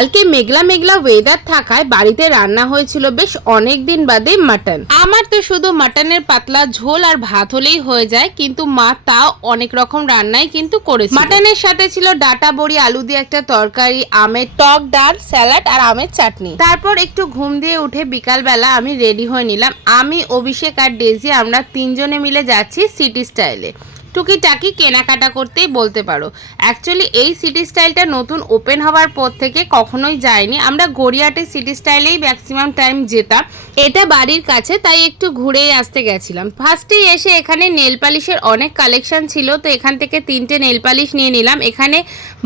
কালকে মেঘলা মেঘলা ওয়েদার থাকায় বাড়িতে রান্না হয়েছিল বেশ অনেক দিন বাদে মাটন। আমার তো শুধু মাটনের পাতলা ঝোল আর ভাত হলেই হয়ে যায়, কিন্তু মা তাও অনেক রকম রান্নাই কিন্তু করেছে। মাটনের সাথে ছিল ডাটা বড়ি, আলু দিয়ে একটা তরকারি, আমের টক ডাল, স্যালাড আর আমের চাটনি। তারপর একটু ঘুম দিয়ে উঠে বিকালবেলা আমি রেডি হয়ে নিলাম। আমি, অভিষেক আর ডেজি আমরা তিনজনে মিলে যাচ্ছি সিটি স্টাইলে। টুকিটাকি কেনাকাটা করতেই বলতে পারো। অ্যাকচুয়ালি এই সিটি স্টাইলটা নতুন ওপেন হওয়ার পর থেকে কখনোই যাইনি। আমরা গড়িয়াহাটে সিটি স্টাইলেই ম্যাক্সিমাম টাইম যেতাম, এটা বাড়ির কাছে, তাই একটু ঘুরেই আসতে গেছিলাম। ফার্স্টেই এসে এখানে নেল পালিশের অনেক কালেকশন ছিল, তো এখান থেকে 3টে নেল পালিশ নিয়ে নিলাম। এখানে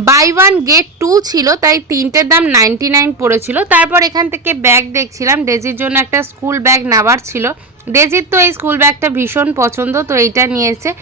বাই 1 গেট 2 ছিল, তাই 3টের দাম 99 পড়েছিল। তারপর এখান থেকে ব্যাগ দেখছিলাম, ডেজির জন্য একটা স্কুল ব্যাগ নেওয়ার ছিল। ডেজির তো এই স্কুল ব্যাগটা ভীষণ পছন্দ, তো এইটা নিয়েছে।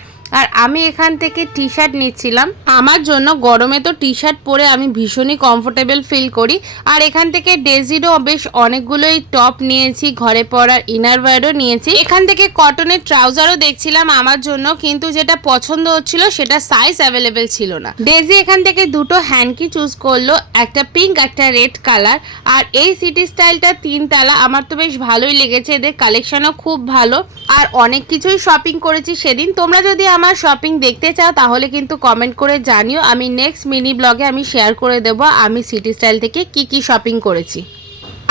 আর আমি এখান থেকে টি শার্ট নিচ্ছিলাম আমার জন্য, গরমে তো টি শার্ট পরে আমি ভীষণই কমফোর্টেবল ফিল করি। আর এখান থেকে ডেজিরও বেশ অনেকগুলোই টপ নিয়েছি, ঘরে পরার ইনারওয়্যারও নিয়েছি। এখান থেকে কটনের ট্রাউজারও দেখছিলাম আমার জন্য, কিন্তু যেটা পছন্দ হচ্ছিল সেটা সাইজ অ্যাভেলেবেল ছিল না। ডেজি এখান থেকে দুটো হ্যান্ডকি চুজ করলো, একটা পিঙ্ক একটা রেড কালার। আর এই সিটি স্টাইলটা 3 তালা, আমার তো বেশ ভালোই লেগেছে, এদের কালেকশনও খুব ভালো। আর অনেক কিছুই শপিং করেছি সেদিন। তোমরা যদি আমার শপিং দেখতে চাও তাহলে কিন্তু কমেন্ট করে জানিও, আমি নেক্সট মিনি ব্লগে আমি শেয়ার করে দেবো আমি সিটি স্টাইল থেকে কি কি শপিং করেছি।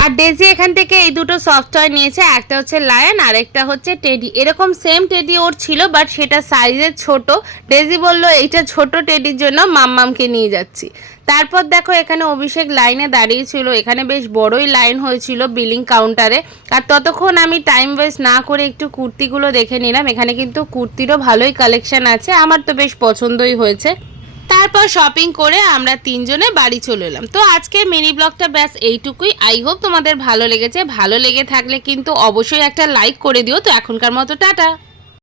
আর ডেজি এখান থেকে এই দুটো সফট টয় নিয়েছে, একটা হচ্ছে লায়ন আর একটা হচ্ছে টেডি। এরকম সেম টেডি ওর ছিল, বাট সেটা সাইজে ছোট। ডেজি বলল এইটা ছোট টেডির জন্য মাম্মামকে নিয়ে যাচ্ছি। তারপর দেখো এখানে অভিষেক লাইনে দাঁড়িয়েছিল, এখানে বেশ বড়ই লাইন হয়েছিল বিলিং কাউন্টারে। আর ততক্ষণ আমি টাইম ওয়েস্ট না করে একটু কুর্তিগুলো দেখে নিলাম। এখানে কিন্তু কুর্তিরও ভালোই কালেকশন আছে, আমার তো বেশ পছন্দই হয়েছে। তারপর শপিং করে আমরা তিনজনে বাড়ি চলে এলাম। তো আজকের মিনি ব্লগটা ব্যাস এইটুকুই। আই হোপ তোমাদের ভালো লেগেছে। ভালো লেগে থাকলে কিন্তু অবশ্যই একটা লাইক করে দিও। তো এখনকার মতো টাটা।